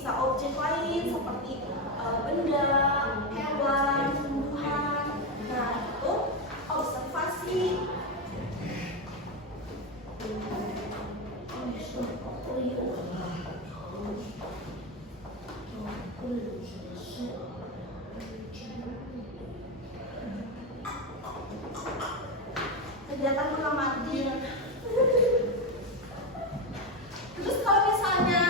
bisa objek lain seperti benda, hewan, tumbuhan. Nah, itu observasi. Kegiatan mengamati. Terus kalau misalnya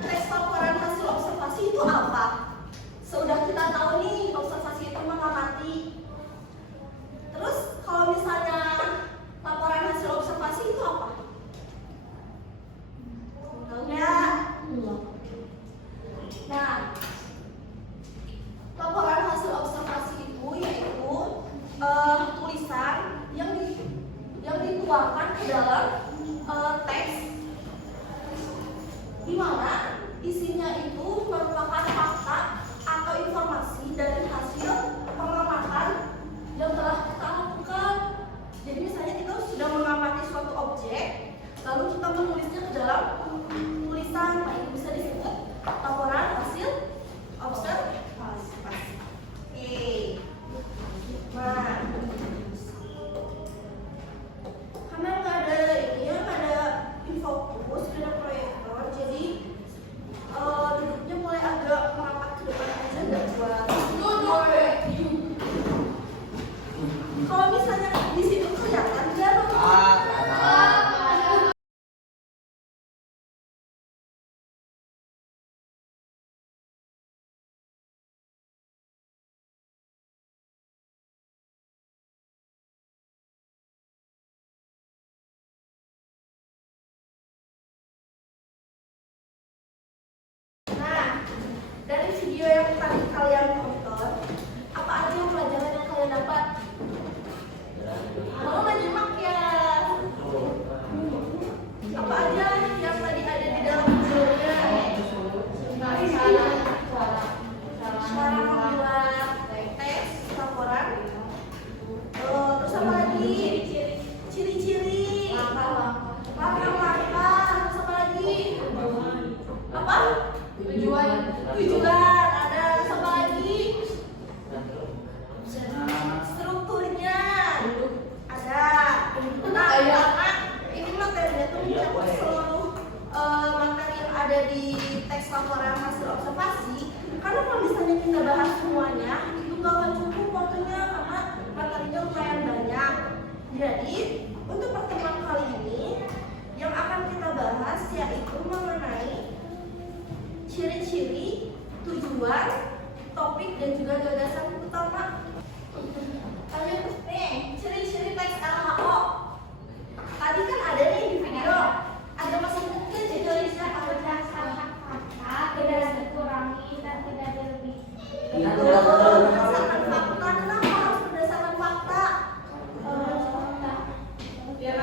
teks laporan hasil observasi itu apa? Sudah kita tahu nih, observasi itu mengamati. Terus kalau misalnya laporan hasil observasi itu apa? Tahu nggak? Nah, laporan hasil observasi itu yaitu tulisan yang dituangkan ke dalam teks, di mana isinya itu merupakan fakta atau informasi dari hasil pengamatan yang telah kita lakukan. Jadi misalnya kita sudah mengamati suatu objek, lalu kita menulisnya ke dalam tulisan, nah itu bisa disebut laporan hasil observasi. Oke. Nah, karena nggak ada ini ya, nggak ada infokus, nggak ada proyektor, jadi duduknya mulai agak merapat ke depan aja, nggak buat duduk. Kalau misalnya di situ kelihatan nggak? Dari video yang tadi kalian tonton, apa aja pelajaran yang kalian dapat? Mau menyimak ya? Apa aja yang tadi ada di dalam videonya? Cara membuat teks laporan. Terus apa lagi? Ciri-ciri. Langkah-langkah. Terus apa lagi? Apa? Tujuan ada, apa lagi? Strukturnya ada. Nah, karena ini materinya tuh mencakup seluruh materi yang ada di teks laporan hasil observasi. Karena kalau misalnya kita bahas semuanya, itu nggak akan cukup waktunya karena materinya lumayan banyak. Jadi untuk pertemuan kali ini yang akan kita bahas yaitu mengenai ciri-ciri, tujuan, topik, dan juga gagasan utama. Lanjut nih, ciri-ciri teks LHO. Tadi kan ada nih di video. Ada masih mungkin ciri-cirinya berdasarkan fakta, tidak dikurangi dan tidak dilebih. Berdasarkan fakta. Kenapa harus berdasarkan fakta? Biar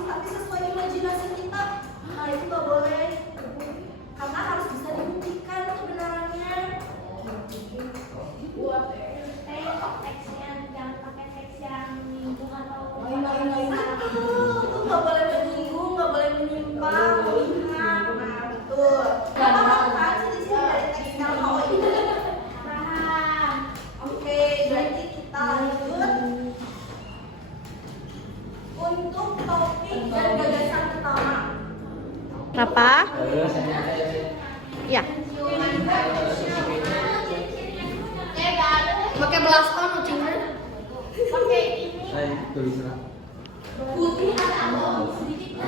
tapi sesuai imajinasi kita. Nah itu nggak boleh, karena harus bisa dibuktikan kebenarannya. Buat teksnya jangan pakai teks yang menyinggung atau itu nggak boleh menyinggung, nggak boleh menyimpang, menghina. Nah betul. Paham kan ciri-ciri dari teks LHO ini? Paham. Oke, berarti kita lanjut untuk topik dan gagasan utama. Apa? Ya. Pakai belaskan ucingnya. Pakai ini. Putih atau sedikit.